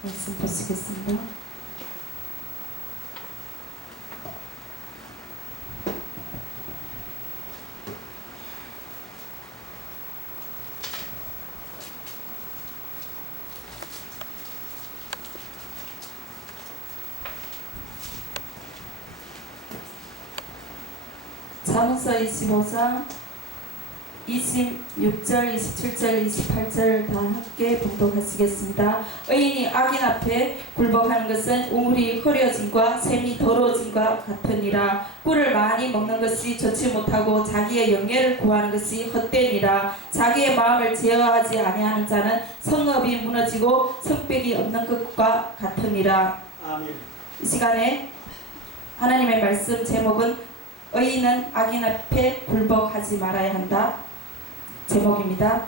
말씀 보시겠습니다. 잠언서 25장 26절, 27절, 28절 다 함께 봉독하시겠습니다. 의인이 악인 앞에 굴복하는 것은 우물이 흐려짐과 샘이 더러워짐과 같으니라. 꿀을 많이 먹는 것이 좋지 못하고 자기의 영예를 구하는 것이 헛되니라. 자기의 마음을 제어하지 아니하는 자는 성읍이 무너지고 성벽이 없는 것과 같으니라. 아멘. 이 시간에 하나님의 말씀 제목은 의인은 악인 앞에 굴복하지 말아야 한다 제목입니다.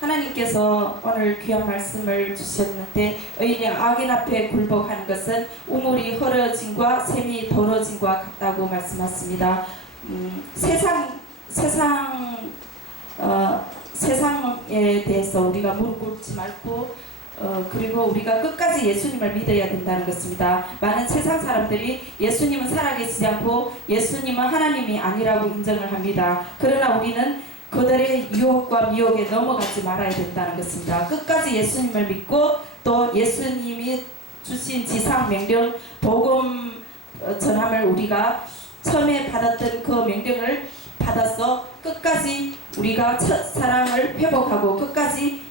하나님께서 오늘 귀한 말씀을 주셨는데 의인이 악인 앞에 굴복하는 것은 우물이 흐려짐과 샘이 더러짐과 같다고 말씀하십니다. 세상에 대해서 우리가 무릎 꿇지 말고 그리고 우리가 끝까지 예수님을 믿어야 된다는 것입니다. 많은 세상 사람들이 예수님은 살아계시지 않고 예수님은 하나님이 아니라고 인정을 합니다. 그러나 우리는 그들의 유혹과 미혹에 넘어가지 말아야 된다는 것입니다. 끝까지 예수님을 믿고 또 예수님이 주신 지상 명령 복음 전함을 우리가 처음에 받았던 그 명령을 받아서 끝까지 우리가 첫사랑을 회복하고 끝까지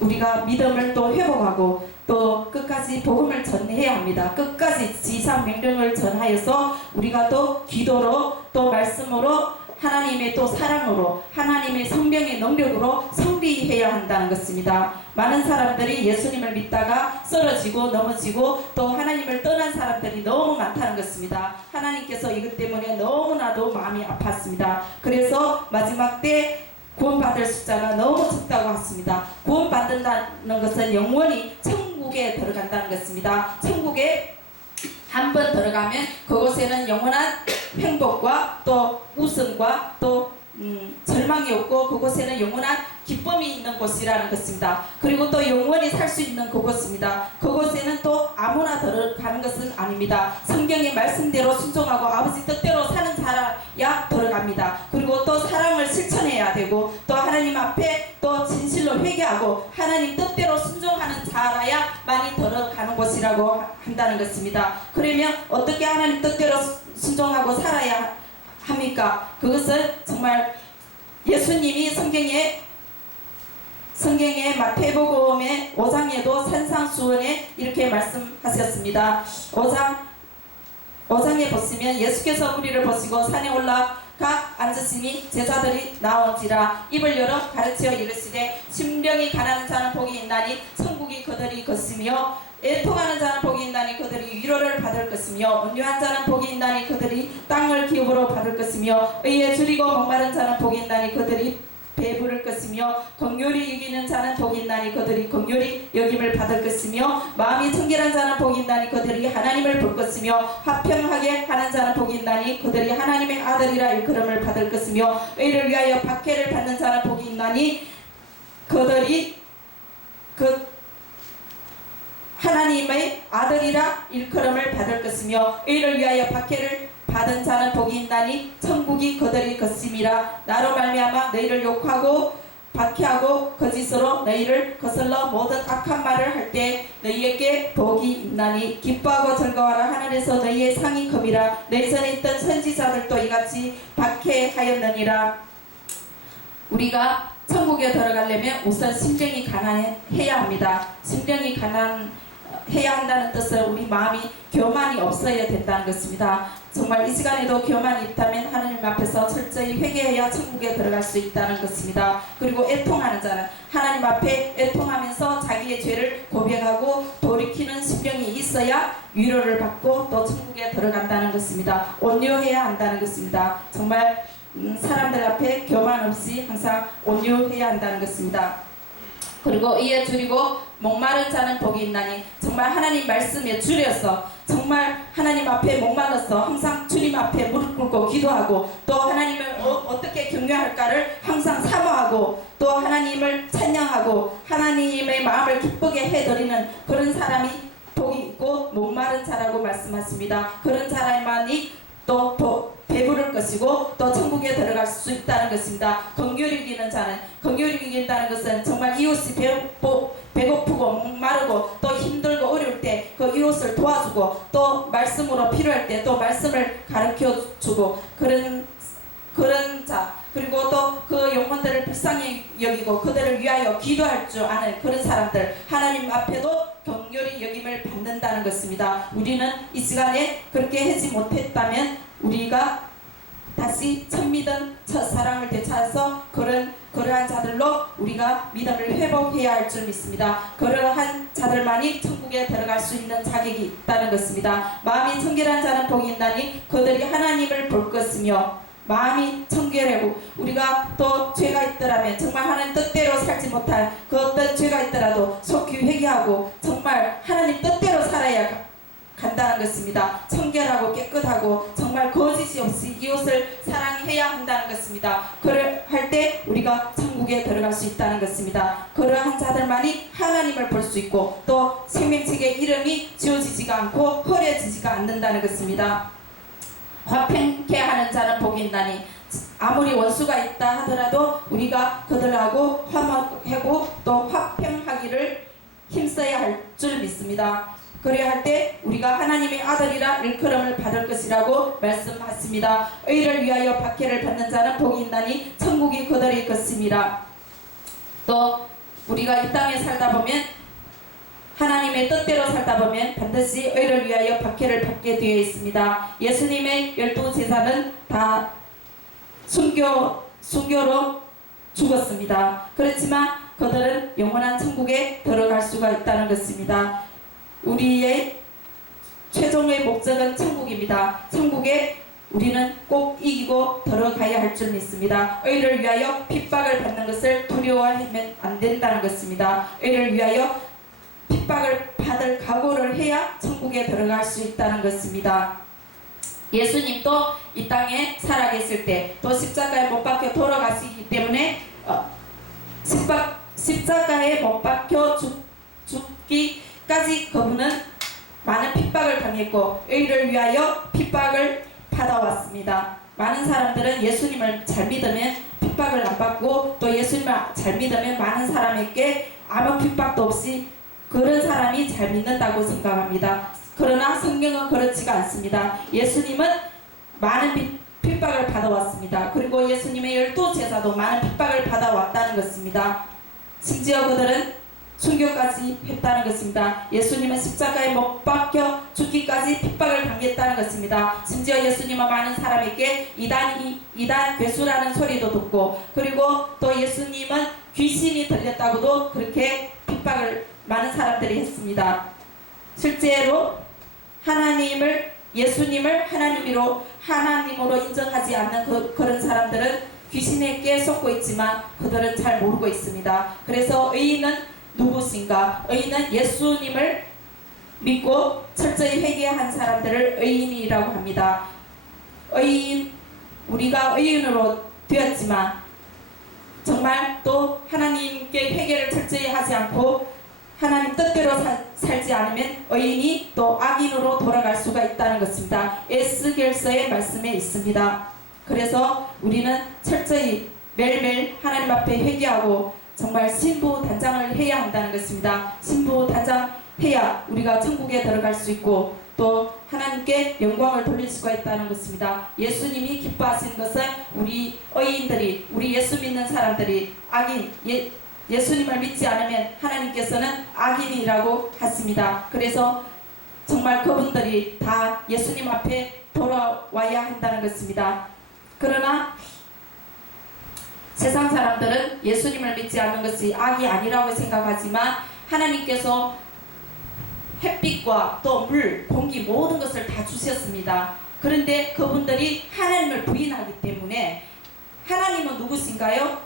우리가 믿음을 또 회복하고 또 끝까지 복음을 전해야 합니다. 끝까지 지상 명령을 전하여서 우리가 또 기도로 또 말씀으로 하나님의 또 사랑으로 하나님의 성령의 능력으로 성리해야 한다는 것입니다. 많은 사람들이 예수님을 믿다가 쓰러지고 넘어지고 또 하나님을 떠난 사람들이 너무 많다는 것입니다. 하나님께서 이것 때문에 너무나도 마음이 아팠습니다. 그래서 마지막 때 구원받을 숫자가 너무 적다고 했습니다. 구원받는다는 것은 영원히 천국에 들어간다는 것입니다. 천국에 한 번 들어가면 그곳에는 영원한 행복과 또 웃음과 또 절망이 없고 그곳에는 영원한 기쁨이 있는 곳이라는 것입니다. 그리고 또 영원히 살 수 있는 그곳입니다. 그곳에는 또 아무나 들어가는 것은 아닙니다. 성경의 말씀대로 순종하고 아버지 뜻대로 사는 자라야 들어갑니다. 그리고 또 사랑을 실천해야 되고 또 하나님 앞에 또 진실로 회개하고 하나님 뜻대로 순종하는 자라야 많이 들어가는 곳이라고 한다는 것입니다. 그러면 어떻게 하나님 뜻대로 순종하고 살아야 합니까? 그것은 정말 예수님이 성경의 마태복음의 5장에도 산상수훈에 이렇게 말씀하셨습니다. 5장에 보시면 예수께서 무리를 보시고 산에 올라가 앉으시니 제자들이 나온지라 입을 열어 가르치어 이르시되 심령이 가난한 자는 복이 있나니 천국이 그들이 것이며 애통하는 자는 복이 있나니 그들이 위로를 받을 것이며 온유한 자는 복이 있나니 그들이 땅을 기업으로 받을 것이며 의에 줄이고 목마른 자는 복이 있나니 그들이 배부를 것이며 긍휼히 여기는 자는 복이 있나니 그들이 긍휼히 여김을 받을 것이며 마음이 청결한 자는 복이 있나니 그들이 하나님을 볼 것이며 화평하게 하는 자는 복이 있나니 그들이 하나님의 아들이라 일컬음을 받을 것이며 의를 위하여 박해를 받는 자는 복이 있나니 그들이 하나님의 아들이라 일컬음을 받을 것이며 의를 위하여 박해를 받은 자는 복이 있나니 천국이 그들의 것임이라. 나로 말미암아 너희를 욕하고 박해하고 거짓으로 너희를 거슬러 모든 악한 말을 할 때 너희에게 복이 있나니 기뻐하고 즐거워하라. 하늘에서 너희의 상이 큼이라. 너희 전에 있던 선지자들도 이같이 박해하였느니라. 우리가 천국에 들어가려면 우선 심령이 가난해야 합니다. 심령이 가난해야 한다는 뜻은 우리 마음이 교만이 없어야 된다는 것입니다. 정말 이 시간에도 교만이 있다면 하나님 앞에서 철저히 회개해야 천국에 들어갈 수 있다는 것입니다. 그리고 애통하는 자는 하나님 앞에 애통하면서 자기의 죄를 고백하고 돌이키는 심령이 있어야 위로를 받고 또 천국에 들어간다는 것입니다. 온유해야 한다는 것입니다. 정말 사람들 앞에 교만 없이 항상 온유해야 한다는 것입니다. 그리고 이에 줄이고 목마른 자는 복이 있나니 정말 하나님 말씀에 줄여서 정말 하나님 앞에 목말라서 항상 주님 앞에 무릎 꿇고 기도하고 또 하나님을 어떻게 경외할까를 항상 사모하고 또 하나님을 찬양하고 하나님의 마음을 기쁘게 해드리는 그런 사람이 복이 있고 목마른 자라고 말씀하십니다. 그런 사람만이 또 배부를 것이고 또 천국에 들어갈 수 있다는 것입니다. 긍휼히 여기는 자는, 긍휼히 여긴다는 것은 정말 이웃이 배고프고 목마르고 또 힘들고 어려울 때 그 이웃을 도와주고 또 말씀으로 필요할 때 또 말씀을 가르쳐주고 그런 자, 그리고 또 그 영혼들을 불쌍히 여기고 그들을 위하여 기도할 줄 아는 그런 사람들, 하나님 앞에도 긍휼히 여김을 받는다는 것입니다. 우리는 이 시간에 그렇게 하지 못했다면 우리가 다시 첫 믿음, 첫 사랑을 되찾아서 그러한 자들로 우리가 믿음을 회복해야 할 줄 믿습니다. 그러한 자들만이 천국에 들어갈 수 있는 자격이 있다는 것입니다. 마음이 청결한 자는 복이 있나니 그들이 하나님을 볼 것이며, 마음이 청결하고 우리가 또 죄가 있더라면 정말 하나님 뜻대로 살지 못한 그 어떤 죄가 있더라도 속히 회개하고 정말 하나님 뜻대로 살아야 간다는 것입니다. 청결하고 깨끗하고 정말 거짓이 없이 이웃을 사랑해야 한다는 것입니다. 그럴 때 우리가 천국에 들어갈 수 있다는 것입니다. 그러한 자들만이 하나님을 볼 수 있고 또 생명책의 이름이 지워지지가 않고 흐려지지가 않는다는 것입니다. 화평케 하는 자는 복이 있나니 아무리 원수가 있다 하더라도 우리가 그들하고 화목하고 또 화평하기를 힘써야 할 줄 믿습니다. 그래야 할 때 우리가 하나님의 아들이라 일컬음을 받을 것이라고 말씀하십니다. 의를 위하여 박해를 받는 자는 복이 있나니 천국이 그들의 것임이라. 또 우리가 이 땅에 살다 보면 하나님의 뜻대로 살다 보면 반드시 의를 위하여 박해를 받게 되어 있습니다. 예수님의 12제자는 다 순교로 죽었습니다. 그렇지만 그들은 영원한 천국에 들어갈 수가 있다는 것입니다. 우리의 최종의 목적은 천국입니다. 천국에 우리는 꼭 이기고 들어가야 할 줄 믿습니다. 의를 위하여 핍박을 받는 것을 두려워하면 안 된다는 것입니다. 의를 위하여 핍박을 받을 각오를 해야 천국에 들어갈 수 있다는 것입니다. 예수님도 이 땅에 살아계실 때 또 십자가에 못 박혀 돌아가시기 때문에 십자가에 못 박혀 죽기까지 그분은 많은 핍박을 당했고 의를 위하여 핍박을 받아왔습니다. 많은 사람들은 예수님을 잘 믿으면 핍박을 안 받고 또 예수님을 잘 믿으면 많은 사람에게 아무 핍박도 없이 그런 사람이 잘 믿는다고 생각합니다. 그러나 성경은 그렇지가 않습니다. 예수님은 많은 핍박을 받아왔습니다. 그리고 예수님의 12제자도 많은 핍박을 받아왔다는 것입니다. 심지어 그들은 순교까지 했다는 것입니다. 예수님은 십자가에 못 박혀 죽기까지 핍박을 당했다는 것입니다. 심지어 예수님은 많은 사람에게 이단 괴수라는 소리도 듣고 그리고 또 예수님은 귀신이 들렸다고도 그렇게 핍박을 많은 사람들이 했습니다. 실제로 예수님을 하나님으로 인정하지 않는 그런 사람들은 귀신에게 속고 있지만 그들은 잘 모르고 있습니다. 그래서 의인은 누구신가? 의인은 예수님을 믿고 철저히 회개한 사람들을 의인이라고 합니다. 우리가 의인으로 되었지만 정말 또 하나님께 회개를 철저히 하지 않고 하나님 뜻대로 살지 않으면 의인이 또 악인으로 돌아갈 수가 있다는 것입니다. 에스겔서의 말씀에 있습니다. 그래서 우리는 철저히 매일매일 하나님 앞에 회개하고 정말 신부단장을 해야 한다는 것입니다. 신부단장해야 우리가 천국에 들어갈 수 있고 또 하나님께 영광을 돌릴 수가 있다는 것입니다. 예수님이 기뻐하시는 것은 우리 의인들이, 우리 예수 믿는 사람들이 악인, 예수님을 믿지 않으면 하나님께서는 악인이라고 하십니다. 그래서 정말 그분들이 다 예수님 앞에 돌아와야 한다는 것입니다. 그러나 세상 사람들은 예수님을 믿지 않는 것이 악이 아니라고 생각하지만 하나님께서 햇빛과 또 물, 공기 모든 것을 다 주셨습니다. 그런데 그분들이 하나님을 부인하기 때문에 하나님은 누구신가요?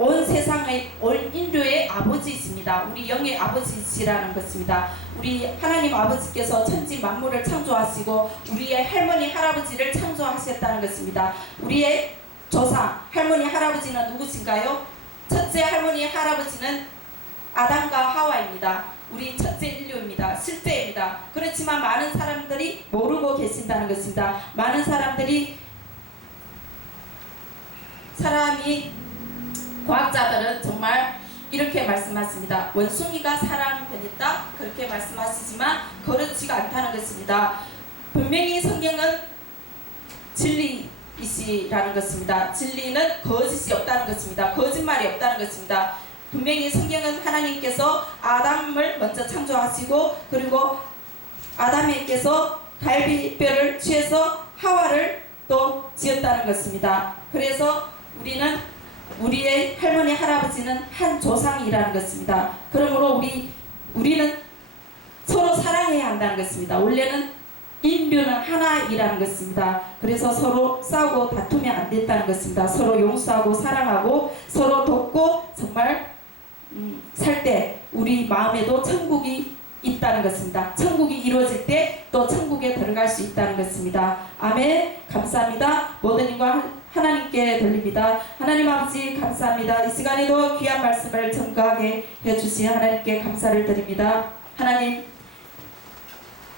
온 세상의 온 인류의 아버지이십니다. 우리 영의 아버지시라는 것입니다. 우리 하나님 아버지께서 천지 만물을 창조하시고 우리의 할머니 할아버지를 창조하셨다는 것입니다. 우리의 조상 할머니 할아버지는 누구신가요? 첫째 할머니 할아버지는 아담과 하와입니다. 우리 첫째 인류입니다. 실제입니다. 그렇지만 많은 사람들이 모르고 계신다는 것입니다. 많은 사람이 과학자들은 정말 이렇게 말씀하십니다. 원숭이가 사람 변했다 그렇게 말씀하시지만 그렇지가 않다는 것입니다. 분명히 성경은 진리이시라는 것입니다. 진리는 거짓이 없다는 것입니다. 거짓말이 없다는 것입니다. 분명히 성경은 하나님께서 아담을 먼저 창조하시고 그리고 아담에게서 갈비뼈를 취해서 하와를 또 지었다는 것입니다. 그래서 우리의 할머니 할아버지는 한 조상이라는 것입니다. 그러므로 우리는 서로 사랑해야 한다는 것입니다. 원래는 인류는 하나이라는 것입니다. 그래서 서로 싸우고 다투면 안 된다는 것입니다. 서로 용서하고 사랑하고 서로 돕고 정말 살 때 우리 마음에도 천국이 있다는 것입니다. 천국이 이루어질 때 또 천국에 들어갈 수 있다는 것입니다. 아멘. 감사합니다. 모든 인과 하나님께 돌립니다. 하나님 아버지 감사합니다. 이 시간에도 귀한 말씀을 전가하게 해주신 하나님께 감사를 드립니다. 하나님,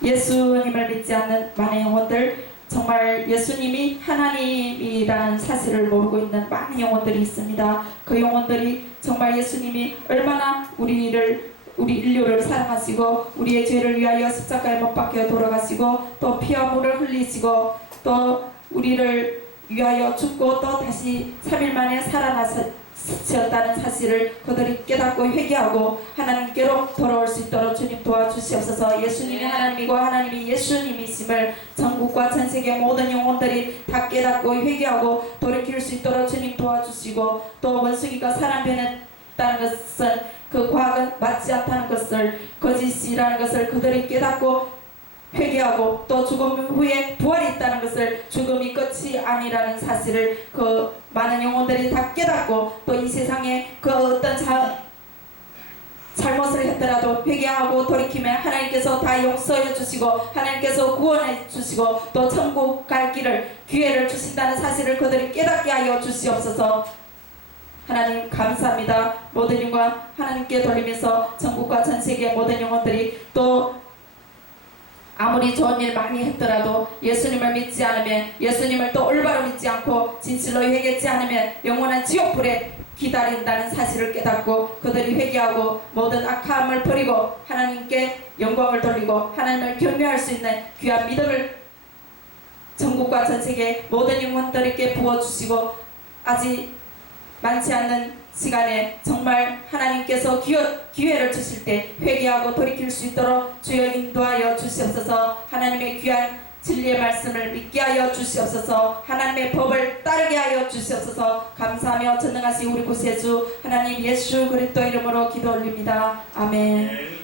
예수님을 믿지 않는 많은 영혼들, 정말 예수님이 하나님이라는 사실을 모르고 있는 많은 영혼들이 있습니다. 그 영혼들이 정말 예수님이 얼마나 우리 인류를 사랑하시고 우리의 죄를 위하여 십자가에 못 박혀 돌아가시고 또 피와 물을 흘리시고 또 우리를 위하여 죽고 또 다시 3일 만에 살아나셨다는 사실을 그들이 깨닫고 회개하고 하나님께로 돌아올 수 있도록 주님 도와주시옵소서. 예수님이 하나님이고 하나님이 예수님이심을 전국과 전세계 모든 영혼들이 다 깨닫고 회개하고 돌이킬 수 있도록 주님 도와주시고 또 원숭이가 사람 변했다는 것은 그 과학은 맞지 않다는 것을 거짓이라는 것을 그들이 깨닫고 회개하고 또 죽음 후에 부활이 있다는 것을 죽음이 끝이 아니라는 사실을 그 많은 영혼들이 다 깨닫고 또 이 세상에 그 어떤 잘못을 했더라도 회개하고 돌이키면 하나님께서 다 용서해 주시고 하나님께서 구원해 주시고 또 천국 갈 기회를 주신다는 사실을 그들이 깨닫게 하여 주시옵소서. 하나님 감사합니다. 모든 영광 하나님께 돌리면서 전국과 전세계 모든 영혼들이 또 아무리 좋은 일 많이 했더라도 예수님을 믿지 않으면 예수님을 또 올바로 믿지 않고 진실로 회개하지 않으면 영원한 지옥불에 기다린다는 사실을 깨닫고 그들이 회개하고 모든 악함을 버리고 하나님께 영광을 돌리고 하나님을 경외할 수 있는 귀한 믿음을 전국과 전세계 모든 영혼들에게 부어주시고 아직 많지 않는 시간에 정말 하나님께서 기회를 주실 때 회개하고 돌이킬 수 있도록 주여 인도하여 주시옵소서. 하나님의 귀한 진리의 말씀을 믿게 하여 주시옵소서. 하나님의 법을 따르게 하여 주시옵소서. 감사하며 전능하신 우리 구세주 하나님 예수 그리스도 이름으로 기도 올립니다. 아멘.